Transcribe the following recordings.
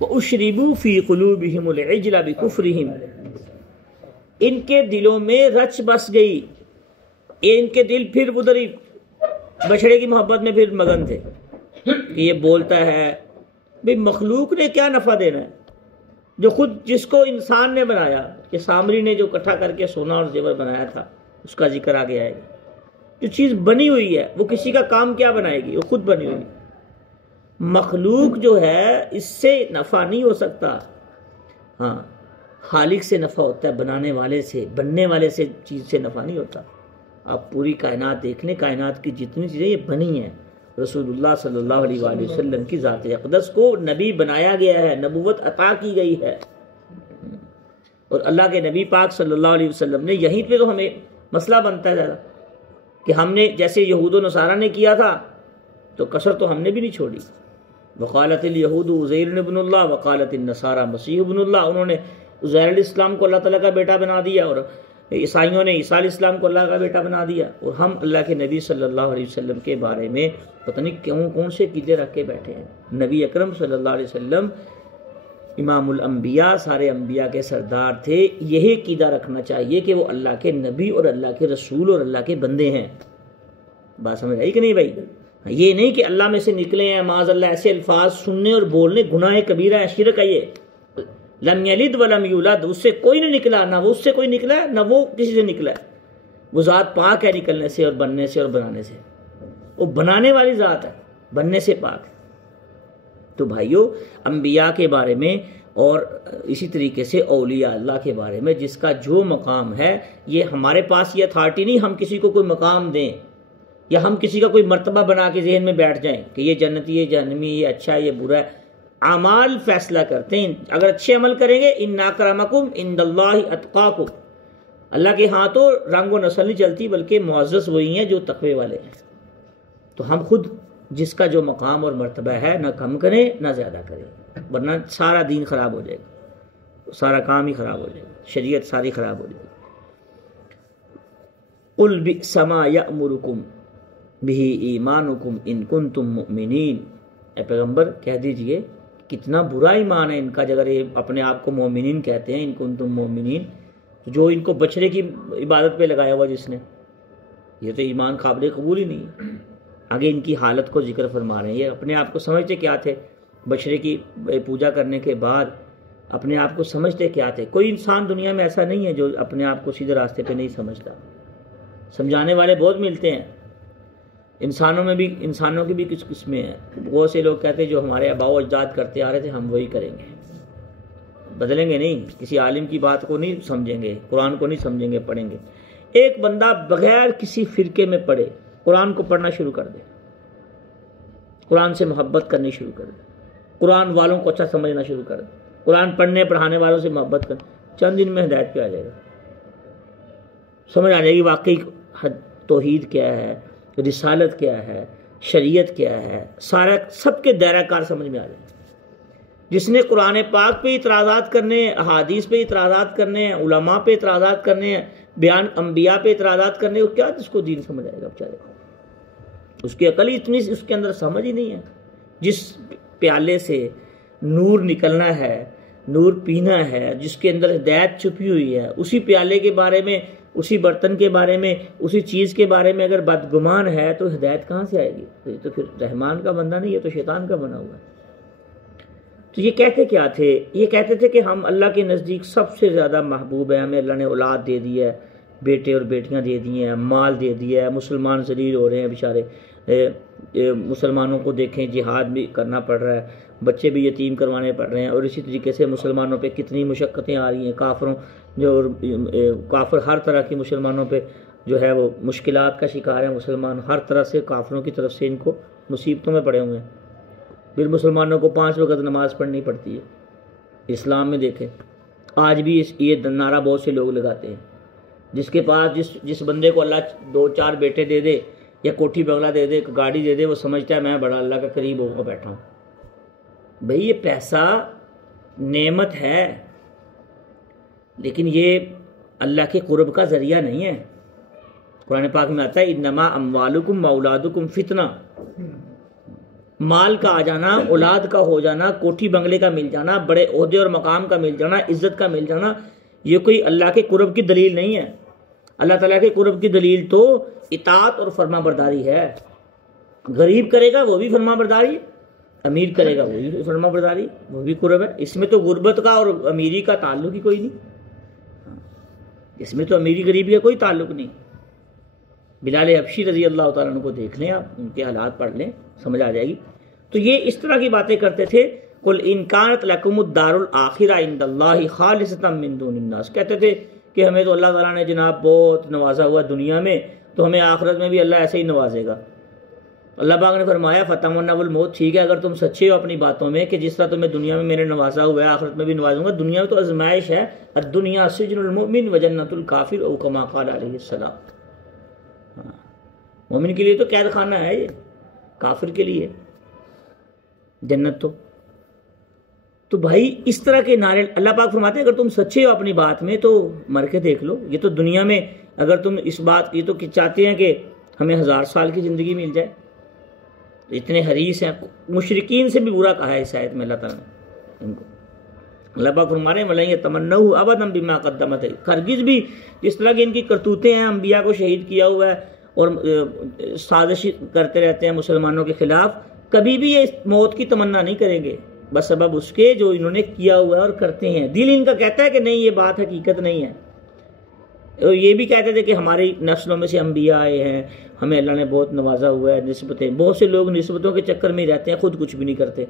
وَأُشْرِبُوا فِي قُلُوبِهِمُ الْعِجْلَ بِكُفْرِهِمْ، ان کے دلوں میں رچ بس گئی، ان کے دل پھر ادھر ہی بچڑے کی محبت میں پھر مگن تھے کہ یہ بولتا ہے بھئی مخلوق نے کیا نفع دینا ہے، جو خود جس کو انسان نے بنایا، کہ سامری نے جو اکٹھا کر کے سونا اور زیور بنایا تھا اس کا ذکر آگے آئے گا، جو چیز بنی ہوئی ہے وہ کسی کا کام کیا بنائے گی، وہ خود بنی ہوئی، مخلوق جو ہے اس سے نفع نہیں ہو سکتا، ہاں خالق سے نفع ہوتا ہے، بنانے والے سے، بننے والے سے چیز سے نفع نہیں ہوتا۔ آپ پوری کائنات دیکھ لیں، کائنات کی جتنی چیزیں یہ بنی ہیں، رسول اللہ صلی اللہ علیہ وآلہ وسلم کی ذات اقدس کو نبی بنایا گیا ہے، نبوت عطا کی گئی ہے، اور اللہ کے نبی پاک صلی اللہ علیہ وسلم نے یہیں پہ تو ہمیں مسئلہ بنتا ہے ذرا کہ ہم نے جیسے یہود و نصارہ نے کیا تھا تو کسر تو ہم نے بھی نہیں چھوڑی۔ وقالت الیہود عزیر ابن اللہ وقالت النصارى مسیح ابن اللہ، انہوں نے عزیر علیہ السلام کو اللہ تعالیٰ کا بیٹا بنا دیا، اور عیسائیوں نے عیسیٰ علیہ السلام کو اللہ کا بیٹا بنا دیا، اور ہم اللہ کے نبی صلی اللہ علیہ وسلم کے بارے میں پتہ نہیں کون سے عقیدے رکھ کے بیٹھے ہیں۔ نبی اکرم صلی اللہ علیہ وسلم امام الانبیاء، سارے انبیاء کے سردار تھے، یہی عقیدہ رکھنا چاہیے کہ وہ اللہ کے نبی اور اللہ کے رسول اور اللہ کے بندے ہیں۔ بات سمجھ آئی کہ نہیں بھائی؟ یہ نہیں کہ اللہ میں سے نکلے ہیں معاذ اللہ ایسے الفاظ سننے اور بولنے گناہ کبیرہ ہے، شرک ہے۔ یہ لم یلد ولم یولد، اس سے کوئی نہیں نکلا، نہ وہ اس سے کوئی نکلا ہے نہ وہ کسی سے نکلا ہے، وہ ذات پاک ہے نکلنے سے اور بننے سے اور بنانے سے، وہ بنانے والی ذات ہے، بننے سے پاک ہے۔ تو بھائیو انبیاء کے بارے میں اور اسی طریقے سے اولیاء اللہ کے بارے میں جس کا جو مقام ہے، یہ ہمارے پاس یہ اتھارٹی نہیں ہم کسی کو کوئی مقام دیں یا ہم کسی کا کوئی مرتبہ بنا کے ذہن میں بیٹھ جائیں کہ یہ جنتی، یہ جہنمی، یہ اچھا ہے، یہ برا ہے۔ اعمال فیصلہ کرتے ہیں، اگر اچھے عمل کریں گے ان اکرمکم عند اللہ اتقاکم، اللہ کے ہاں تو رنگ و نسل نہیں چلتی بلکہ معزز وہی ہیں جو تقوی والے ہیں۔ تو ہم خود جس کا جو مقام اور مرتبہ ہے نہ کم کریں نہ زیادہ کریں، ورنہ سارا دین خراب ہو جائے گا، سارا کام ہی خراب ہو جائے گا، شریعت ساری خراب ہو جائے گی۔ قل بئس ما یأمرکم بہ ایمانکم ان کنتم مؤمنین، اے پیغمبر کہہ دیجئے کتنا برا ایمان ہے ان کا اگر یہ اپنے آپ کو مومنین کہتے ہیں، ان کنتم مؤمنین، جو ان کو بچڑے کی عبادت پہ لگایا ہوا جس نے، یہ تو ایمان قابل قبول ہی نہیں ہے۔ آگے ان کی حالت کو ذکر فرما رہے ہیں، یہ اپنے آپ کو سمجھتے کیا تھے، بچڑے کی پوجا کرنے کے بعد اپنے آپ کو سمجھتے کیا تھے؟ کوئی انسان دنیا میں ایسا نہیں ہے جو اپنے آپ کو سیدھے راستے پہ نہیں سمجھتا، سمجھانے والے بہت ملتے ہیں، انسانوں کی بھی کچھ قسمیں ہیں۔ بہت سے لوگ کہتے ہیں جو ہمارے آباء و اجداد کرتے آ رہے تھے ہم وہی کریں گے، بدلیں گے نہیں، کسی عالم کی بات کو نہیں سمجھیں گے، قرآن کو نہیں سمجھیں گے، پڑھیں گے۔ ایک بندہ بغیر کسی فرقے میں پڑھے قرآن کو پڑھنا شروع کر دے، قرآن سے محبت کرنی شروع کر دے، قرآن والوں کو اچھا سمجھنا شروع کر دے، قرآن پڑھنے پڑھانے والوں سے محبت کر، چند دن میں ہدایت پہ آ جائے گا، سمجھ آ جائے گی واقعی توحید کیا ہے، رسالت کیا ہے، شریعت کیا ہے، سارا سب کے دائرہ کار سمجھ میں آ جائے۔ جس نے قرآن پاک پہ اعتراضات کرنے ہیں، احادیث پہ اعتراضات کرنے ہیں، علماء پہ اعتراضات کرنے ہیں، بیان انبیاء پہ اعتراضات کرنے، وہ کیا اس کو دین سمجھ آئے گا بیچارے کو؟ اس کی عقل ہی اتنی، اس کے اندر سمجھ ہی نہیں ہے۔ جس پیالے سے نور نکلنا ہے، نور پینا ہے، جس کے اندر ہدایت چھپی ہوئی ہے، اسی پیالے کے بارے میں، اسی برتن کے بارے میں، اسی چیز کے بارے میں اگر بدگمان ہے تو ہدایت کہاں سے آئے گی؟ یہ تو پھر رحمان کا بندہ نہیں، یہ تو شیطان کا بنا ہوا ہے۔ تو یہ کہتے کیا تھے؟ یہ کہتے تھے کہ ہم اللہ کے نزدیک سب سے زیادہ محبوب ہیں، ہمیں اللہ نے اولاد دے دی ہے، بیٹے اور بیٹیاں دے دی ہیں، مال دے دیا ہے، مسلمان ذلیل ہو رہے ہیں بیچارے، مسلمانوں کو دیکھیں جہاد بھی کرنا پڑ رہا ہے، بچے بھی یتیم کروانے پڑ رہے ہیں، اور اسی طریقے سے مسلمانوں پہ کتنی مشقتیں آ رہی ہیں، کافر ہر طرح کی مسلمانوں پہ جو ہے وہ مشکلات کا شکار ہیں، مسلمان ہر طرح سے کافروں کی طرف سے ان کو مصیبتوں میں پڑے ہوئے ہیں۔ پھر مسلمانوں کو 5 وقت نماز پڑھنی پڑتی ہے۔ اسلام میں دیکھیں آج بھی یہ نعرہ بہت سے لوگ لگاتے ہیں، جس کے پاس جس بندے کو اللہ 2-4 بیٹے دے دے یا کوٹھی بنگلہ دے دے، گاڑی دے دے، وہ سمجھتا ہے میں بڑا اللہ کا قریب ہو کر بیٹھا ہوں۔ بھئی یہ پیسہ نعمت ہے لیکن یہ اللہ کے قرب کا ذریعہ نہیں ہے۔ قرآن پاک میں آتا ہے انما اموالکم واولادکم فتنہ، مال کا آ جانا، اولاد کا ہو جانا، کوٹھی بنگلے کا مل جانا، بڑے عہدے اور مقام کا مل جانا، عزت کا مل جانا، یہ کوئی اللہ کے قرب کی دلیل نہیں ہے۔ اللہ تعالیٰ کے قرب کی دلیل تو اطاعت اور فرما برداری ہے۔ غریب کرے گا وہ بھی فرما برداری، امیر کرے گا وہ بھی فرما برداری، وہ بھی قرب ہے۔ اس میں تو غربت کا اور امیری کا تعلق ہی کوئی نہیں، اس میں تو امیری غریبی کا کوئی تعلق نہیں۔ بلال حبشی رضی اللہ تعالیٰ عنہ کو دیکھ لیں آپ، ان کے حالات پڑھ لیں، سمجھ آ جائے گی۔ تو یہ اس طرح کی باتیں کرتے تھے۔ قل ان کانت لکم الدار الاخرہ عند اللہ خالصۃ من دون الناس، کہتے تھے کہ ہمیں تو اللہ تعالیٰ نے جناب بہت نوازا ہوا دنیا میں، تو ہمیں آخرت میں بھی اللہ ایسے ہی نوازے گا۔ اللہ پاک نے فرمایا فتمنوا الموت، ٹھیک ہے اگر تم سچے ہو اپنی باتوں میں کہ جس طرح تمہیں دنیا میں میں نے نوازا ہوا ہے آخرت میں بھی نوازوں گا۔ دنیا میں تو آزمائش ہے، الدنیا سجن المؤمن وجنت الکافر او کما قال علیہ السلام۔ مومن کے لیے تو قید خانہ ہے، یہ کافر کے لیے جنت۔ تو بھائی اس طرح کے نعرے اللہ پاک فرماتے ہیں اگر تم سچے ہو اپنی بات میں تو مر کے دیکھ لو۔ یہ تو دنیا میں اگر تم اس بات کی تو چاہتے ہیں کہ ہمیں 1000 سال کی زندگی مل جائے، اتنے حریص ہیں۔ مشرکین سے بھی برا کہا ہے اس آیت میں اللہ تعالیٰ نے ان کو۔ اللہ پاک فرما رہے ہیں وَلَن يَتَمَنَّوْهُ أَبَدًا بِمَا قَدَّمَتْ أَيْدِيهِمْ، ہرگز بھی جس طرح کی ان کی کرتوتیں ہیں، انبیاء کو شہید کیا ہوا ہے اور سازش کرتے رہتے ہیں مسلمانوں کے خلاف، کبھی بھی یہ موت کی تمنا نہیں کریں گے، بس سبب اس کے جو انہوں نے کیا ہوا ہے اور کرتے ہیں۔ دل ان کا کہتا ہے کہ نہیں یہ بات حقیقت نہیں ہے، اور یہ بھی کہتے تھے کہ ہماری نسلوں میں سے انبیاء آئے ہیں، ہمیں اللہ نے بہت نوازا ہوا ہے، نسبتیں۔ بہت سے لوگ نسبتوں کے چکر میں ہی رہتے ہیں، خود کچھ بھی نہیں کرتے۔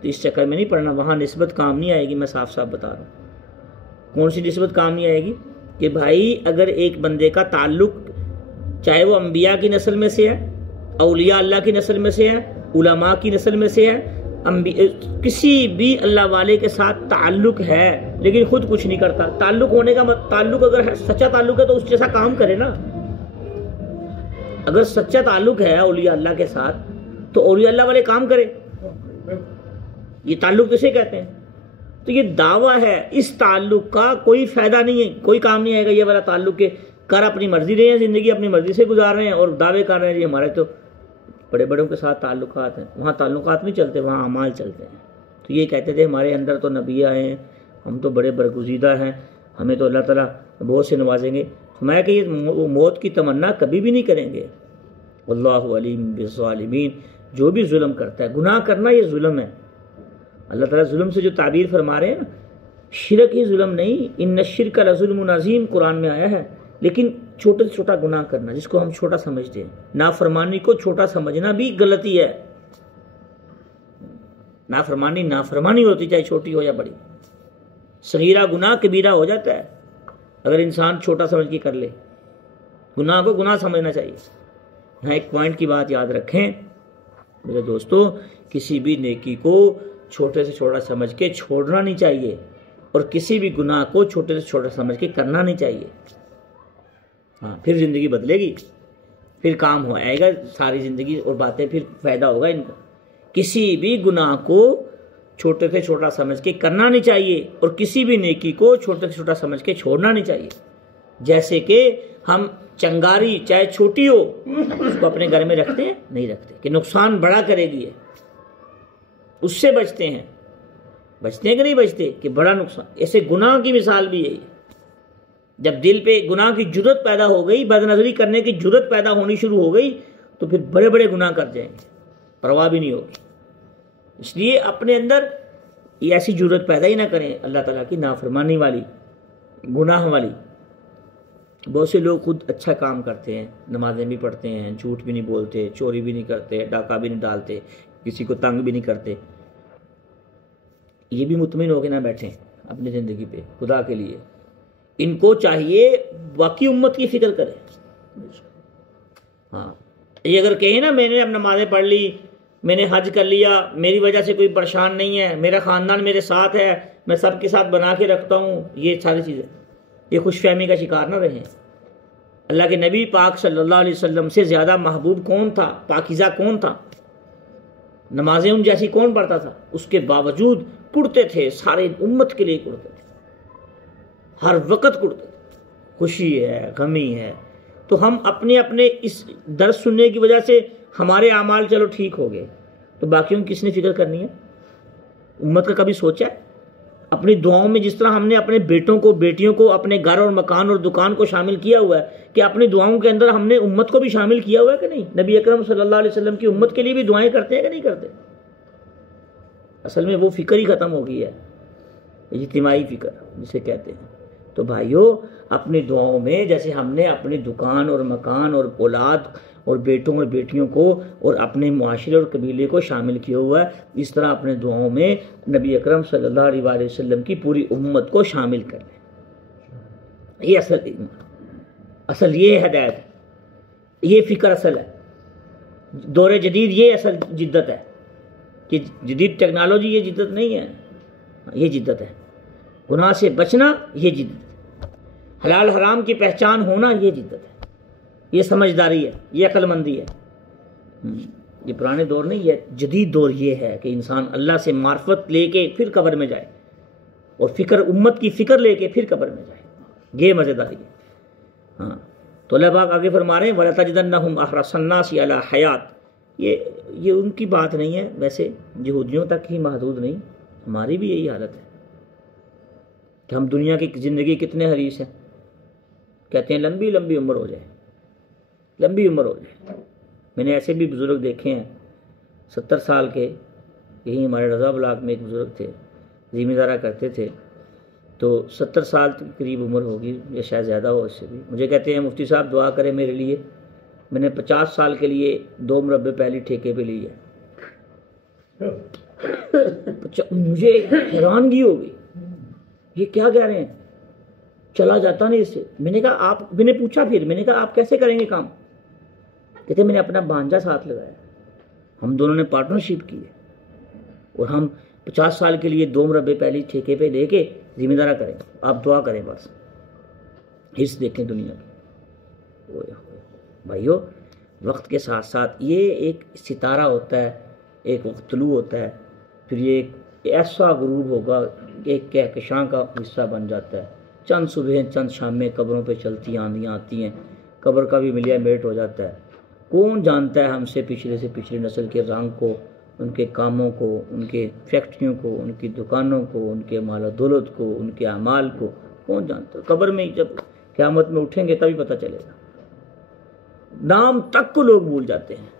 تو اس چکر میں نہیں پڑنا، وہاں نسبت کام نہیں آئے گی، میں صاف صاف بتا رہا ہوں۔ کون سی نسبت کام نہیں آئے گی؟ کہ بھائی اگر ایک بندے کا تعلق چاہے وہ انبیاء کی نسل میں سے ہے، اولیاء اللہ کی نسل میں سے ہے، علماء کی نسل میں سے ہے، کسی بھی اللہ والے کے ساتھ تعلق ہے لیکن خود کچھ نہیں کرتا، تعلق ہونے کا تعلق اگر سچا تعلق ہے تو اس جیسا کام کرے نا۔ اگر سچا تعلق ہے اولیاء اللہ کے ساتھ تو اولیاء اللہ والے کام کرے، یہ تعلق کسے کہتے ہیں؟ تو یہ دعویٰ ہے، اس تعلق کا کوئی فائدہ نہیں ہے، کوئی کام نہیں آئے گا یہ والا تعلق کے کر اپنی مرضی رہے ہیں، زندگی اپنی مرضی سے گزار رہے ہیں اور دعوے کر رہے ہیں جی ہمارے تو بڑے بڑوں کے ساتھ تعلقات ہیں۔ وہاں تعلقات نہیں چلتے، وہاں اعمال چلتے ہیں۔ تو یہ کہتے تھے ہمارے اندر تو نبی آئے ہیں، ہم تو بڑے برگزیدہ ہیں، ہمیں تو اللہ تعالیٰ بہت سے نوازیں گے۔ فرمایا کہ یہ موت کی تمنا کبھی بھی نہیں کریں گے۔ واللہ علیم بالظالمین، جو بھی ظلم کرتا ہے، گناہ کرنا یہ ظلم ہے۔ اللہ تعالیٰ ظلم سے جو تعبیر فرما رہے ہیں نا، شرک ہی ظلم نہیں، ان الشرک لظلم عظیم قرآن میں آیا ہے، لیکن چھوٹا سے چھوٹا گناہ کرنا جس کو ہم چھوٹا سمجھتے ہیں، نافرمانی کو چھوٹا سمجھنا بھی غلطی ہے۔ نافرمانی ہوتی چاہے چھوٹی ہو یا بڑی، صغیرہ گناہ کبیرہ ہو جاتا ہے اگر انسان چھوٹا سمجھ کے کر لے۔ گناہ کو گناہ سمجھنا چاہیے۔ یہاں ایک پوائنٹ کی بات یاد رکھیں میرے دوستو، کسی بھی نیکی کو چھوٹے سے چھوٹا سمجھ کے چھوڑنا نہیں چاہیے، اور کسی بھی گناہ کو چھوٹے سے چھوٹا سمجھ کے کرنا نہیں چاہیے۔ ہاں، پھر زندگی بدلے گی، پھر کام ہو آئے گا ساری زندگی اور باتیں پھر فائدہ ہوگا ان کا۔ کسی بھی گناہ کو چھوٹے سے چھوٹا سمجھ کے کرنا نہیں چاہیے، اور کسی بھی نیکی کو چھوٹے سے چھوٹا سمجھ کے چھوڑنا نہیں چاہیے۔ جیسے کہ ہم چنگاری چاہے چھوٹی ہو اس کو اپنے گھر میں رکھتے ہیں، نہیں رکھتے کہ نقصان بڑا کرے گی، اس سے بچتے ہیں کہ نہیں بچتے کہ بڑا نقصان۔ ایسے گناہ کی مثال بھی یہی ہے، جب دل پہ گناہ کی جرت پیدا ہو گئی، بد نظری کرنے کی جرت پیدا ہونی شروع ہو گئی، تو پھر بڑے بڑے گناہ کر جائیں گے، پرواہ بھی نہیں ہوگی۔ اس لیے اپنے اندر یہ ایسی جرت پیدا ہی نہ کریں اللہ تعالیٰ کی نافرمانی والی، گناہ والی۔ بہت سے لوگ خود اچھا کام کرتے ہیں، نمازیں بھی پڑھتے ہیں، جھوٹ بھی نہیں بولتے، چوری بھی نہیں کرتے، ڈاکہ بھی نہیں ڈالتے، کسی کو تنگ بھی نہیں کرتے، یہ بھی مطمئن ہو کے نہ بیٹھیں اپنی زندگی پہ خدا کے لیے۔ ان کو چاہیے باقی امت کی فکر کریں۔ ہاں، یہ اگر کہیں نا میں نے اب نمازیں پڑھ لی، میں نے حج کر لیا، میری وجہ سے کوئی پریشان نہیں ہے، میرا خاندان میرے ساتھ ہے، میں سب کے ساتھ بنا کے رکھتا ہوں، یہ ساری چیزیں، یہ خوش فہمی کا شکار نہ رہیں۔ اللہ کے نبی پاک صلی اللہ علیہ وسلم سے زیادہ محبوب کون تھا، پاکیزہ کون تھا، نمازیں ان جیسی کون پڑھتا تھا؟ اس کے باوجود پڑھتے تھے، سارے امت کے لیے پڑھتے تھے، ہر وقت پڑھتے تھے، خوشی ہے، غمی ہے۔ تو ہم اپنے اس درس سننے کی وجہ سے ہمارے اعمال چلو ٹھیک ہو گئے، تو تو باقیوں کی کس نے فکر کرنی ہے؟ امت کا کبھی سوچا ہے؟ اپنی دعاؤں میں جس طرح ہم نے اپنے بیٹوں کو بیٹیوں کو اپنے گھر اور مکان اور دکان کو شامل کیا ہوا ہے کہ اپنی دعاؤں کے اندر ہم نے امت کو بھی شامل کیا ہوا ہے کہ نہیں؟ نبی اکرم صلی اللہ علیہ وسلم کی امت کے لیے بھی دعائیں کرتے ہیں کہ نہیں کرتے؟ اصل میں وہ فکر ہی ختم ہو گئی ہے، اجتماعی فکر جسے کہتے ہیں۔ تو بھائیوں، اپنی دعاؤں میں جیسے ہم نے اپنی دکان اور مکان اور اولاد اور بیٹوں اور بیٹیوں کو اور اپنے معاشرے اور قبیلے کو شامل کیا ہوا ہے، اس طرح اپنے دعاؤں میں نبی اکرم صلی اللہ علیہ وآلہ وسلم کی پوری امت کو شامل کر لیں۔ یہ اصل یہ ہدایت ہے، یہ فکر اصل ہے۔ دور جدید یہ اصل جدت ہے کہ جدید ٹیکنالوجی یہ جدت نہیں ہے، یہ جدت ہے۔ گناہ سے بچنا یہ جدت ہے، حلال حرام کی پہچان ہونا یہ جدت ہے، یہ سمجھداری ہے، یہ عقل مندی ہے۔ یہ پرانے دور نہیں، یہ جدید دور یہ ہے کہ انسان اللہ سے معرفت لے کے پھر قبر میں جائے اور فکر امت کی فکر لے کے پھر قبر میں جائے، یہ مزیداری ہے۔ ہاں تو اللہ پاک آگے فرما رہے ہیں وَلَتَجِدَنَّهُمْ أَحْرَصَ النَّاسِ عَلَىٰ حَيَاةٍ، یہ ان کی بات نہیں ہے، ویسے یہودیوں تک ہی محدود نہیں، ہماری بھی یہی حالت ہے کہ ہم دنیا کی زندگی کتنے حریص ہیں، کہتے ہیں لمبی لمبی عمر ہو جائے، لمبی عمر ہو جائے۔ میں نے ایسے بھی بزرگ دیکھے ہیں 70 سال کے، یہی ہمارے رضا بلاک میں ایک بزرگ تھے، ذمہ دارہ کرتے تھے، تو 70 سال کے قریب عمر ہوگی یا شاید زیادہ ہو اس سے بھی۔ مجھے کہتے ہیں مفتی صاحب دعا کریں میرے لیے، میں نے 50 سال کے لیے 2 مربع پہلی ٹھیکے پہ لی ہے۔ مجھے حیرانگی ہو گئی، یہ کیا کہہ رہے ہیں، چلا جاتا نہیں اس سے۔ میں نے کہا میں نے پوچھا پھر، میں نے کہا آپ کیسے کریں گے کام؟ کہتے میں نے اپنا بانجا ساتھ لگایا، ہم دونوں نے پارٹنرشپ کی ہے اور ہم 50 سال کے لیے 2 مربع پہلی ٹھیکے پہ لے کے ذمہ دارہ کریں، آپ دعا کریں بس۔ حرص دیکھیں دنیا کی۔ بھائیو، وقت کے ساتھ ساتھ یہ ایک ستارہ ہوتا ہے، ایک وقت طلوع ہوتا ہے، پھر یہ ایک ایسا غروب ہوگا کہ ایک کہکشاں کا حصہ بن جاتا ہے۔ چند صبح چند شامیں قبروں پہ چلتی آندیاں آتی ہیں، قبر کا بھی ملیا میٹ ہو جاتا ہے۔ کون جانتا ہے ہم سے پچھلی نسل کے رنگ کو، ان کے کاموں کو، ان کے فیکٹریوں کو، ان کی دکانوں کو، ان کے مال و دولت کو، ان کے اعمال کو، کون جانتا ہے؟ قبر میں جب قیامت میں اٹھیں گے تبھی پتہ چلے گا۔ نام تک کو لوگ بھول جاتے ہیں۔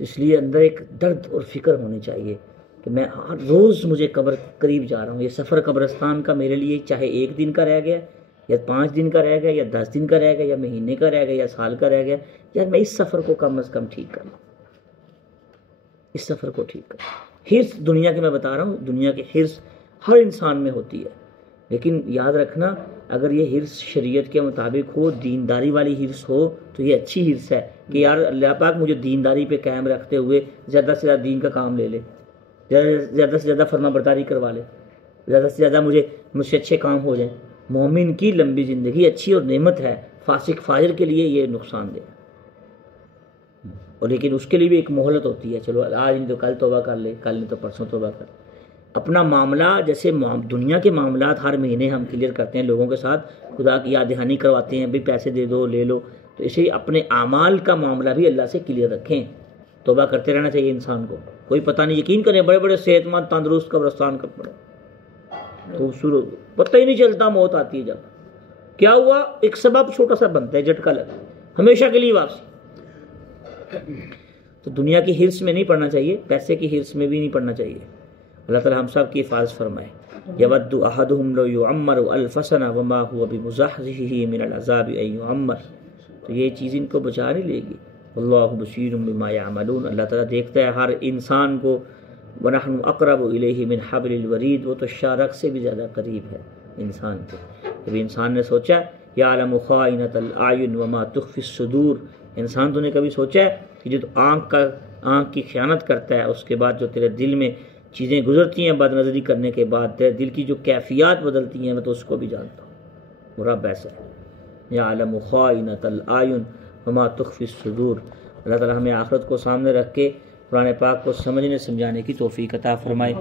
اس لیے اندر ایک درد اور فکر ہونی چاہیے کہ میں ہر روز مجھے قبر قریب جا رہا ہوں۔ یہ سفر قبرستان کا میرے لیے چاہے 1 دن کا رہ گیا یا 5 دن کا رہ گیا یا 10 دن کا رہ گیا یا مہینے کا رہ گیا یا سال کا رہ گیا، یار میں اس سفر کو کم از کم ٹھیک کروں، اس سفر کو ٹھیک کروں۔ حرص دنیا کے میں بتا رہا ہوں، دنیا کی حرص ہر انسان میں ہوتی ہے، لیکن یاد رکھنا اگر یہ حرص شریعت کے مطابق ہو، دینداری والی حرص ہو، تو یہ اچھی حرص ہے کہ یار اللہ پاک مجھے دینداری پہ قائم رکھتے ہوئے زیادہ سے زیادہ دین کا کام لے لے، زیادہ سے زیادہ فرما برداری کروا لے، زیادہ سے زیادہ مجھ سے اچھے کام ہو جائیں۔ مومن کی لمبی زندگی اچھی اور نعمت ہے، فاسق فاجر کے لیے یہ نقصان دہ ہے، اور لیکن اس کے لیے بھی ایک مہلت ہوتی ہے، چلو آج نہیں تو کل توبہ کر لے، کل نہیں تو پرسوں توبہ کر لے۔ اپنا معاملہ جیسے دنیا کے معاملات ہر مہینے ہم کلیئر کرتے ہیں لوگوں کے ساتھ، خدا کی یاد دہانی کرواتے ہیں، بھی پیسے دے دو لے لو، تو اسے اپنے اعمال کا معاملہ بھی اللہ سے کلیئر رکھیں۔ توبہ کرتے رہنا چاہیے انسان کو، کوئی پتہ نہیں، یقین کریں بڑے بڑے صحت مند تندرست قبرستان کا پڑے خوبصورت، پتہ ہی نہیں چلتا موت آتی ہے جب کیا ہوا، ایک سبب چھوٹا سا بنتا ہے، جھٹکا لگا، ہمیشہ کے لیے واپسی۔ تو دنیا کی حرص میں نہیں پڑنا چاہیے، پیسے کی حرص میں بھی نہیں پڑنا چاہیے۔ اللہ تعالی ہم سب کی حفاظت فرمائے۔ یود احدہم لو یعمر الف سنہ وما هو بمزحزحہ من العذاب ان یعمر، تو یہ چیز ان کو بچا نہیں لے گی۔ اللہ بصیر بما یعملون، اللہ تعالیٰ دیکھتا ہے ہر انسان کو۔ ونحن اقرب الیہ من حبل الورید، وہ تو شارک سے بھی زیادہ قریب ہے انسان کے۔ جب انسان نے سوچا یعلم خائنۃ الاعین وما تخفی الصدور، انسان تو نے کبھی سوچا ہے کہ جو آنکھ کی خیانت کرتا ہے، اس کے بعد جو تیرے دل میں چیزیں گزرتی ہیں بد نظری کرنے کے بعد، تیرے دل کی جو کیفیات بدلتی ہیں، میں تو اس کو بھی جانتا ہوں۔ وہ رب ایسا ہے، یعلم خائنۃ الاعین وما تخفی الصدور۔ اللہ تعالیٰ ہمیں آخرت کو سامنے رکھ کے قرآن پاک کو سمجھنے سمجھانے کی توفیق عطا فرمائے۔